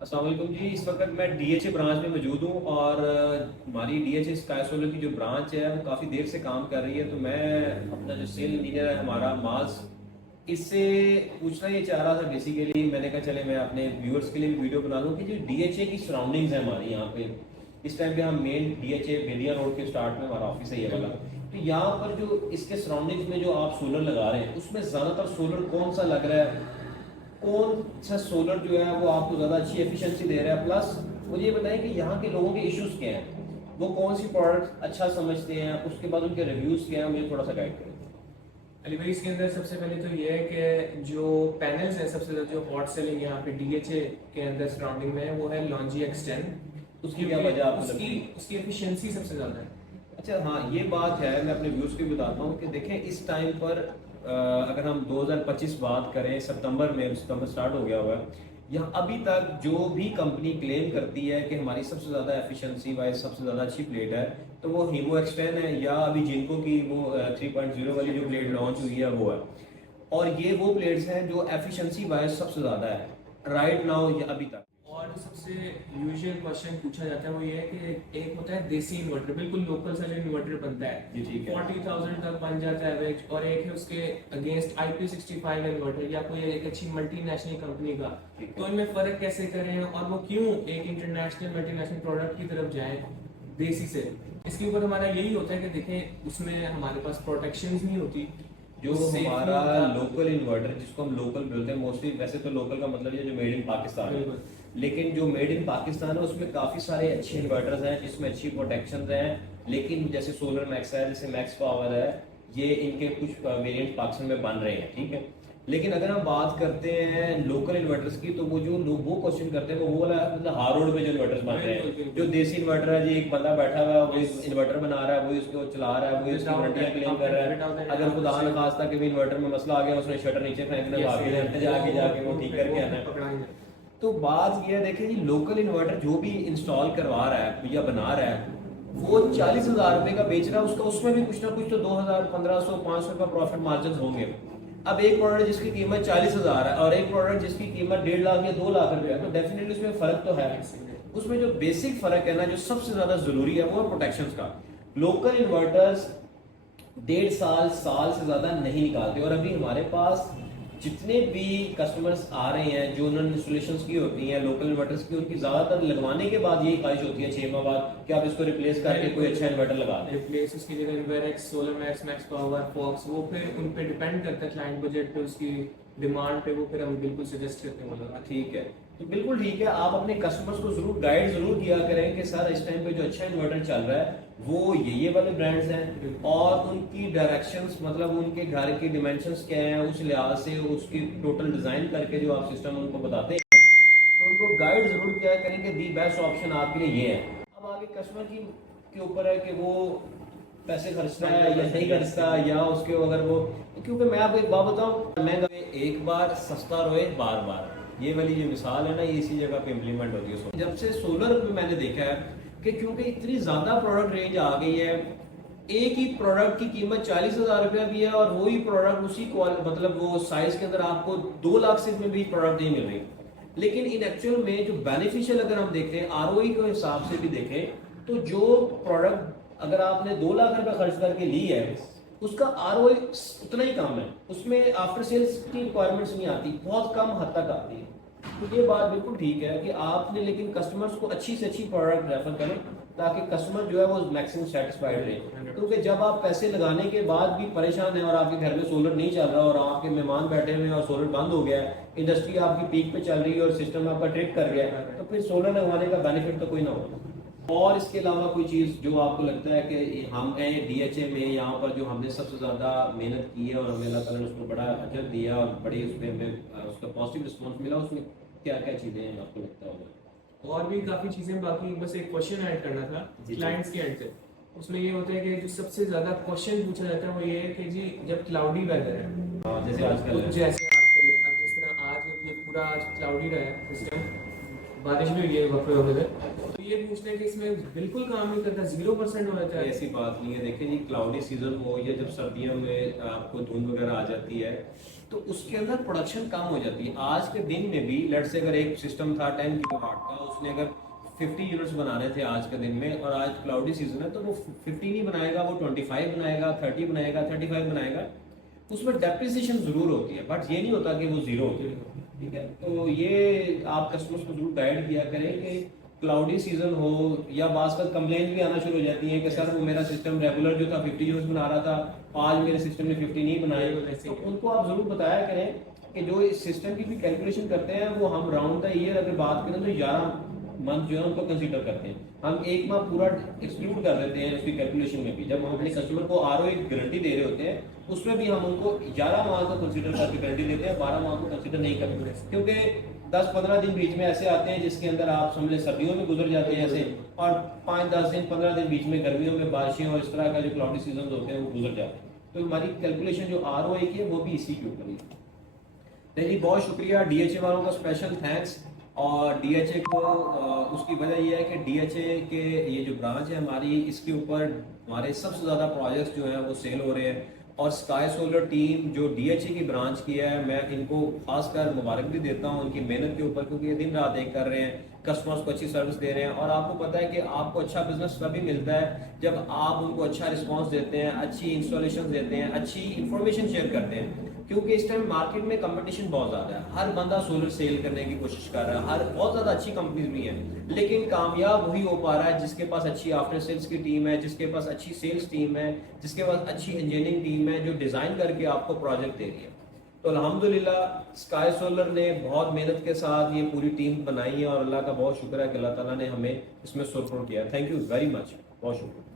अस्सलाम वालेकुम जी। इस वक्त मैं डीएचए ब्रांच में मौजूद हूँ और हमारी डीएचए स्काई सोलर की जो ब्रांच है वो काफ़ी देर से काम कर रही है। तो मैं अपना जो सेल इंजीनियर है हमारा माज, इससे पूछना ये चाह रहा था। बेसिकली मैंने कहा चले मैं अपने व्यूअर्स के लिए भी वीडियो बना लूँ कि जो डीएचए की सराउंडिंग्स है हमारी यहाँ पे, इस टाइम पे हम मेन डीएचए बेलिया रोड के स्टार्ट में हमारा ऑफिस है ये वाला। तो यहाँ पर जो इसके सराउंडिंग्स में जो आप सोलर लगा रहे हैं उसमें ज़्यादातर सोलर कौन सा लग रहा है, कौन सा सोलर जो है वो आपको ज़्यादा अच्छी एफिशिएंसी दे रहा है, प्लस मुझे ये बताएं कि यहाँ के लोगों के इश्यूज क्या हैं, वो कौन सी प्रोडक्ट अच्छा समझते हैं, उसके बाद उनके रिव्यूज़ क्या हैं, मुझे थोड़ा सा गाइड करें। अली भाई, इसके अंदर सबसे पहले तो ये है कि जो पैनल्स हैं सबसे ज़्यादा जो हॉट सेलिंग यहाँ पे डीएचए के अंदर सराउंडिंग में है वो है लॉन्जी X10। उसकी क्या वजह आपको लगती उसकी है? उसकी एफिशिएंसी सबसे ज़्यादा है। अच्छा हाँ, ये बात है। मैं अपने व्यूज़ को भी बताता हूँ कि देखें इस टाइम पर अगर हम 2025 बात करें, सितंबर स्टार्ट हो गया हुआ है, या अभी तक जो भी कंपनी क्लेम करती है कि हमारी सबसे ज़्यादा एफिशिएंसी वाइज सबसे ज़्यादा अच्छी प्लेट है, तो वो हीवो X10 है, या अभी जिनको की वो 3.0 वाली जो प्लेट लॉन्च हुई है वो है। और ये वो प्लेट्स हैं जो एफिशिएंसी वाइज सबसे ज़्यादा है राइट नाउ या अभी तक। और सबसे यूजुअल क्वेश्चन पूछा जाता है वो ये है कि एक होता है देसी इन्वर्टर, बिल्कुल लोकल सा जो इन्वर्टर बनता है जी ठीक है। 40,000 तक बन जाता है एवरेज, और एक है उसके अगेंस्ट IP65 इन्वर्टर या कोई एक अच्छी मल्टीनेशनल कंपनी का। तो इनमें फर्क कैसे करें और वो क्यों एक इंटरनेशनल मल्टीनेशनल प्रोडक्ट की तरफ जाएं देसी से। इसके ऊपर हमारा यही होता है कि देखें उसमें हमारे पास प्रोटेक्शन नहीं होती जो हमारा लोकल इन्वर्टर, जिसको हम लोकल बोलते हैं मोस्टली, वैसे तो लोकल का मतलब ये जो मेड इन पाकिस्तान है, लेकिन जो मेड इन पाकिस्तान है उसमें काफ़ी सारे अच्छे इन्वर्टर्स हैं जिसमें अच्छी प्रोटेक्शन हैं। लेकिन जैसे सोलर मैक्स है, जैसे मैक्स पावर है, ये इनके कुछ वेरिएंट पाकिस्तान में बन रहे हैं, ठीक है। लेकिन अगर हम बात करते हैं लोकल इन्वर्टर्स की, तो वो जो लोग वो क्वेश्चन करते हैं वो वाला मतलब हार रोड में जो इन्वर्टर्स बन रहे हैं, जो देसी इन्वर्टर है जी, एक बंदा बैठा हुआ है वो इन्वर्टर बना रहा है, वो इसको चला रहा है, वो इसकी वारंटियां क्लेम कर रहा है। अगर खुदा न खास्ता कि इन्वर्टर में मसला आ गया, उसने शटर नीचे फेंकना, भागे जाके जाके वो ठीक करके आना है। तो बात ये है, देखिए जी, लोकल इन्वर्टर जो भी इंस्टॉल करवा रहा है या बना रहा है वो 40,000 रुपए का बेच रहा है, उसका उसमें भी कुछ ना कुछ तो 2,000, 1,500, 500 का प्रॉफिट मार्जिन होंगे। अब एक प्रोडक्ट जिसकी कीमत 40,000 है और एक प्रोडक्ट जिसकी कीमत 1.5 लाख या 2 लाख रुपए है, तो डेफिनेटली उसमें फर्क तो है। उसमें जो बेसिक फर्क है ना, जो सबसे ज्यादा जरूरी है, वो है प्रोटेक्शन का। लोकल इन्वर्टर्स 1.5 साल से ज्यादा नहीं निकालते। और अभी हमारे पास जितने भी कस्टमर्स आ रहे हैं जो उन्होंने इंस्टॉलेशन की होती हैं लोकल इन्वर्टर्स की, उनकी ज्यादातर लगवाने के बाद यही ख्वाहिश होती है 6 माह बाद कि आप इसको रिप्लेस करके कोई अच्छा इन्वर्टर लगा दें। रिप्लेस उसकी जगह Inverex, solar max, max power, Fox, वो फिर उन पे डिपेंड करता है क्लाइंट बजट पे, उसकी डिमांड पे, वो फिर हम बिल्कुल सजेस्ट करते हैं वो लगा। ठीक है, तो बिल्कुल ठीक है। आप अपने कस्टमर्स को जरूर गाइड जरूर किया करें कि सर इस टाइम पे जो अच्छा इन्वर्टर चल रहा है वो ये वाले ब्रांड्स हैं, और उनकी डायरेक्शंस मतलब उनके घर के डिमेंशंस क्या हैं, उस लिहाज से उसकी टोटल डिजाइन करके जो आप सिस्टम उनको बताते हैं, तो उनको गाइड जरूर किया करें कि दी बेस्ट ऑप्शन आपके लिए ये है। अब आगे कस्टमर की के ऊपर है कि वो पैसे खर्चता है या नहीं खर्चता, या उसके अगर वो, क्योंकि मैं आपको एक बात बताऊं, महंगा एक बार सस्ता रोए बार बार, ये वाली जो मिसाल है ना, ये इसी जगह पे इम्प्लीमेंट होती है। जब से सोलर पे मैंने देखा है कि क्योंकि इतनी ज्यादा प्रोडक्ट रेंज आ गई है, एक ही प्रोडक्ट की कीमत 40,000 रुपया भी है और वही प्रोडक्ट उसी मतलब वो साइज के अंदर आपको 2 लाख से में भी प्रोडक्ट नहीं मिल रही। लेकिन इन एक्चुअल में जो बेनिफिशियल अगर हम देखते हैं आरओई के हिसाब से भी देखें, तो जो प्रोडक्ट अगर आपने 2 लाख रुपए खर्च करके ली है उसका आरओई उतना ही कम है, उसमें आफ्टर सेल्स की रिक्वायरमेंट्स नहीं आती, बहुत कम हद तक आती है। तो ये बात बिल्कुल ठीक है कि आपने लेकिन कस्टमर्स को अच्छी से अच्छी प्रोडक्ट रेफर करें ताकि कस्टमर जो है वो मैक्सिमम सेटिस्फाइड रहे। क्योंकि जब आप पैसे लगाने के बाद भी परेशान है और आपके घर में सोलर नहीं चल रहा और आपके मेहमान बैठे हुए हैं और सोलर बंद हो गया है, इंडस्ट्री आपकी पीक पे चल रही है और सिस्टम आपका ट्रिप कर गया है, तो फिर सोलर लगवाने का बेनिफिट तो कोई ना हो। और इसके अलावा कोई चीज़ जो आपको लगता है कि हम गए डीएचए में यहाँ पर जो हमने सबसे ज़्यादा मेहनत की है और हमें अल्लाह ताला ने उसको बड़ा अजर दिया और बड़ी उसमें हमें उसका पॉजिटिव रिस्पॉन्स मिला, उसमें क्या क्या चीज़ें हैं आपको लगता होगा? और भी काफी चीजें, बाकी बस एक क्वेश्चन ऐड करना था क्लाइंट्स के एंड से। उसमें ये होता है कि जो सबसे ज्यादा क्वेश्चन पूछा जाता है वो ये है कि जी जब क्लाउडी वेदर है, जैसे आजकल है। जैसे आजकल है, अब जिस तरह आज ये पूरा आज क्लाउडी रहा है सिस्टम, बारिश भी हुई है वक्त वगैरह, तो ये पूछ रहे हैं कि इसमें बिल्कुल काम नहीं करता, 0% हो जाता है। ऐसी बात नहीं है। देखिए जी, क्लाउडी सीजन हो या जब सर्दियों में आपको धुंध वगैरह आ जाती है तो उसके अंदर प्रोडक्शन कम हो जाती है। आज के दिन में भी लेट से अगर एक सिस्टम था 10 किलोवाट का, उसने अगर 50 यूनिट्स बनाने थे आज के दिन में, और आज क्लाउडी सीजन है तो वो 50 नहीं बनाएगा, वो 25 बनाएगा, 30 बनाएगा, 35 बनाएगा। उसमें डेप्रिसिएशन जरूर होती है, बट ये नहीं होता कि वो जीरो होती है। ठीक है, तो ये आप कस्टमर्स को जरूर गाइड किया करें कि क्लाउडी सीजन हो या बास का कंप्लेंट भी आना शुरू हो जाती है कि सर वो मेरा सिस्टम रेगुलर जो था 50 यूनिट्स बना रहा था, आज मेरे सिस्टम ने 50 नहीं बनाए। तो उनको आप जरूर बताया करें कि जो इस सिस्टम की भी कैलकुलेशन करते हैं वो हम राउंड द ईयर अगर बात करें तो 11 मंथ जो है उनको कंसीडर करते हैं। हम एक माह पूरा एक्सक्लूड कर देते हैं उसकी कैलकुलेशन में भी। जब हम अपने कस्टमर को ROI गारंटी दे रहे होते हैं उसमें भी हम उनको 11 माह को कंसीडर करके गारंटी देते हैं, 12 माह को कंसीडर नहीं करते, क्योंकि 10-15 दिन बीच में ऐसे आते हैं जिसके अंदर आप समझ लें सर्दियों में गुजर जाते हैं ऐसे, और 5-10 दिन 15 दिन बीच में गर्मियों में बारिशें और इस तरह का जो क्लाउडी सीजन होते हैं वो गुजर जाते हैं। तो हमारी कैलकुलेशन जो ROI की है वो भी इसी के ऊपर ही। नहीं जी, बहुत शुक्रिया DHA वालों का, स्पेशल थैंक्स। और DHA को उसकी वजह यह है कि DHA के ये जो ब्रांच है हमारी, इसके ऊपर हमारे सबसे ज़्यादा प्रोजेक्ट्स जो हैं वो सेल हो रहे हैं। और स्काई सोलर टीम जो DHA की ब्रांच की है, मैं इनको खासकर मुबारक भी देता हूँ उनकी मेहनत के ऊपर, क्योंकि ये दिन रात एक कर रहे हैं, कस्टमर्स को अच्छी सर्विस दे रहे हैं। और आपको पता है कि आपको अच्छा बिजनेस तभी मिलता है जब आप उनको अच्छा रिस्पांस देते हैं, अच्छी इंस्टॉलेशन देते हैं, अच्छी इंफॉर्मेशन शेयर करते हैं। क्योंकि इस टाइम मार्केट में कंपटीशन बहुत ज्यादा है, हर बंदा सोलर सेल करने की कोशिश कर रहा है, हर बहुत ज्यादा अच्छी कंपनीज भी हैं, लेकिन कामयाब वही हो पा रहा है जिसके पास अच्छी आफ्टर सेल्स की टीम है, जिसके पास अच्छी सेल्स टीम है, जिसके पास अच्छी इंजीनियरिंग टीम है जो डिजाइन करके आपको प्रोजेक्ट दे रही है। तो अल्हम्दुलिल्लाह स्काई सोलर ने बहुत मेहनत के साथ ये पूरी टीम बनाई है और अल्लाह का बहुत शुक्र है कि अल्लाह ताला ने हमें इसमें सुरखुर किया। थैंक यू वेरी मच, बहुत शुक्रिया।